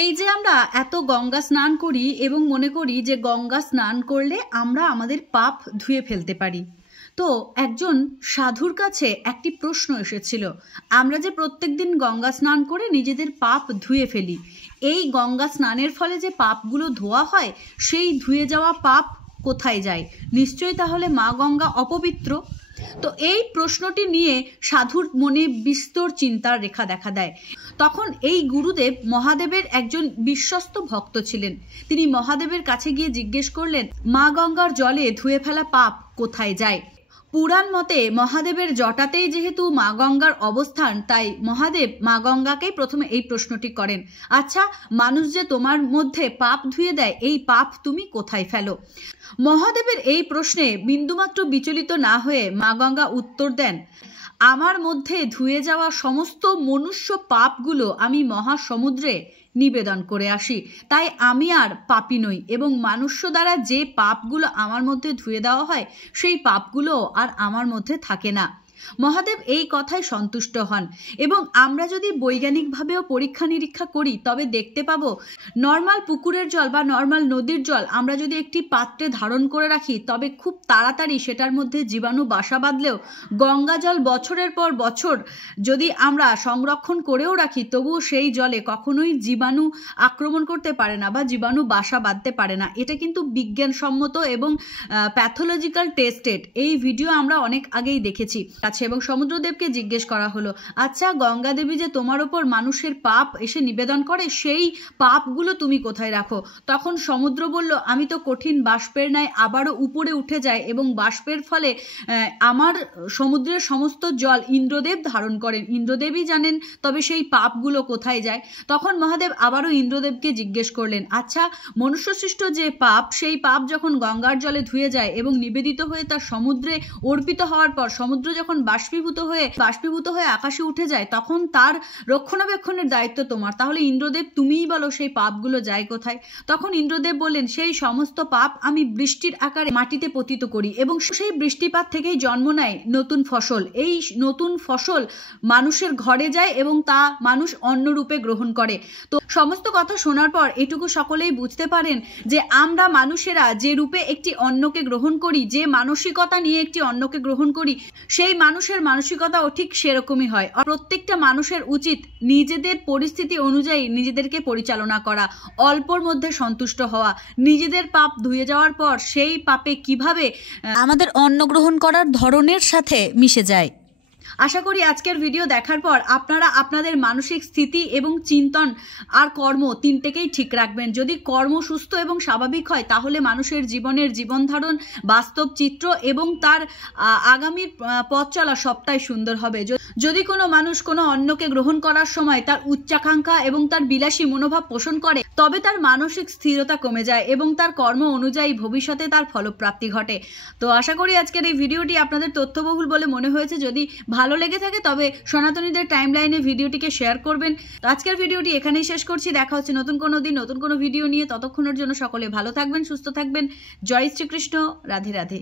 এই যে আমরা এত গঙ্গা স্নান করি এবং মনে করি যে গঙ্গা স্নান করলে আমরা আমাদের পাপ ধুয়ে ফেলতে পারি। তো একজন সাধুর কাছে একটি প্রশ্ন এসেছিল, আমরা যে প্রত্যেকদিন গঙ্গা স্নান করে নিজেদের পাপ ধুয়ে ফেলি, এই গঙ্গা স্নানের ফলে যে পাপগুলো ধোয়া হয় সেই ধুয়ে যাওয়া পাপ কোথায় যায়? নিশ্চয়ই তাহলে মা গঙ্গা অপবিত্র। তো এই প্রশ্নটি নিয়ে সাধুর মনে বিস্তর চিন্তার রেখা দেখা দেয়। তখন এই গুরুদেব মহাদেবের একজন বিশ্বস্ত ভক্ত ছিলেন। তিনি মহাদেবের কাছে গিয়ে জিজ্ঞেস করলেন, মা গঙ্গার জলে ধুয়ে ফেলা পাপ কোথায় যায়? পুরাণ মতে মহাদেবের জটাতেই যেহেতু মা গঙ্গার অবস্থান, তাই মহাদেব মা গঙ্গাকেই প্রথমে এই প্রশ্নটি করেন, আচ্ছা মানুষ যে তোমার মধ্যে পাপ ধুয়ে দেয়, এই পাপ তুমি কোথায় ফেলো? মহাদেবের এই প্রশ্নে বিন্দুমাত্র বিচলিত না হয়ে মা গঙ্গা উত্তর দেন, আমার মধ্যে ধুয়ে যাওয়া সমস্ত মনুষ্য পাপগুলো আমি মহাসমুদ্রে নিবেদন করে আসি, তাই আমি আর পাপী নই এবং মানুষ্য দ্বারা যে পাপগুলো আমার মধ্যে ধুয়ে দেওয়া হয় সেই পাপগুলো আর আমার মধ্যে থাকে না। মহাদেব এই কথায় সন্তুষ্ট হন এবং আমরা যদি বৈজ্ঞানিকভাবেও পরীক্ষা নিরীক্ষা করি তবে দেখতে পাবো নর্মাল পুকুরের জল বা নর্মাল নদীর জল আমরা যদি একটি পাত্রে ধারণ করে রাখি তবে খুব তাড়াতাড়ি সেটার মধ্যে জীবাণু বাসা বাঁধলেও গঙ্গা জল বছরের পর বছর যদি আমরা সংরক্ষণ করেও রাখি তবুও সেই জলে কখনোই জীবাণু আক্রমণ করতে পারে না বা জীবাণু বাসা বাঁধতে পারে না। এটা কিন্তু বিজ্ঞানসম্মত এবং প্যাথোলজিক্যাল টেস্টেড। এই ভিডিও আমরা অনেক আগেই দেখেছি। এবং সমুদ্রদেবকে জিজ্ঞেস করা হলো, আচ্ছা গঙ্গা দেবী যে তোমার ওপর মানুষের পাপ এসে নিবেদন করে সেই পাপগুলো তুমি কোথায় রাখো? তখন সমুদ্র বলল, আমি তো কঠিন বাষ্পের ন্যায় আবারও উপরে উঠে যাই এবং বাষ্পের ফলে আমার সমুদ্রের সমস্ত জল ইন্দ্রদেব ধারণ করেন, ইন্দ্রদেবই জানেন তবে সেই পাপগুলো কোথায় যায়। তখন মহাদেব আবারও ইন্দ্রদেবকে জিজ্ঞেস করলেন, আচ্ছা মনুষ্য সৃষ্ট যে পাপ সেই পাপ যখন গঙ্গার জলে ধুয়ে যায় এবং নিবেদিত হয়ে তার সমুদ্রে অর্পিত হওয়ার পর সমুদ্র যখন বাষ্পীভূত হয়ে আকাশে উঠে যায় তখন তার রক্ষণাবেক্ষণের দায়িত্ব তোমার, তাহলে ইন্দ্রদেব তুমিই বলো সেই পাপগুলো যায় কোথায়? তখন ইন্দ্রদেব বললেন, সেই সমস্ত পাপ আমি বৃষ্টির আকারে মাটিতে পতিত করি এবং সেই বৃষ্টিপাত থেকেই জন্ম নেয় নতুন ফসল। এই নতুন ফসল মানুষের ঘরে যায় এবং তা মানুষ অন্ন রূপে গ্রহণ করে। তো সমস্ত কথা শোনার পর এটুকু সকলেই বুঝতে পারেন যে আমরা মানুষেরা যে রূপে একটি অন্নকে গ্রহণ করি, যে মানসিকতা নিয়ে একটি অন্নকে গ্রহণ করি, সেই মানুষের মানসিকতাও ঠিক সেরকমই হয়। প্রত্যেকটা মানুষের উচিত নিজেদের পরিস্থিতি অনুযায়ী নিজেদেরকে পরিচালনা করা, অল্পর মধ্যে সন্তুষ্ট হওয়া, নিজেদের পাপ ধুয়ে যাওয়ার পর সেই পাপে কিভাবে আমাদের অন্ন গ্রহণ করার ধরনের সাথে মিশে যায়। আশা করি আজকের ভিডিও দেখার পর আপনারা আপনাদের মানসিক স্থিতি এবং চিন্তন আর কর্ম তিনটেকেই ঠিক রাখবেন। যদি কর্ম সুস্থ এবং স্বাভাবিক হয় তাহলে মানুষের জীবনের জীবনধারণ, বাস্তব চিত্র এবং তার আগামীর পথ চলা সবটাই সুন্দর হবে। যদি কোনো মানুষ কোনো অন্নকে গ্রহণ করার সময় তার উচ্চাকাঙ্ক্ষা এবং তার বিলাসী মনোভাব পোষণ করে তবে তার মানসিক স্থিরতা কমে যায় এবং তার কর্ম অনুযায়ী ভবিষ্যতে তার ফলপ্রাপ্তি ঘটে। তো আশা করি আজকের এই ভিডিওটি আপনাদের তথ্যবহুল বলে মনে হয়েছে। যদি ভালো লেগে থাকে তবে সনাতনীদের টাইমলাইনে ভিডিওটিকে শেয়ার করবেন। তো আজকের ভিডিওটি এখানেই শেষ করছি। দেখা হচ্ছে নতুন কোনো দিন নতুন কোনো ভিডিও নিয়ে। ততক্ষণের জন্য সকলে ভালো থাকবেন, সুস্থ থাকবেন। জয় শ্রীকৃষ্ণ। রাধে রাধে।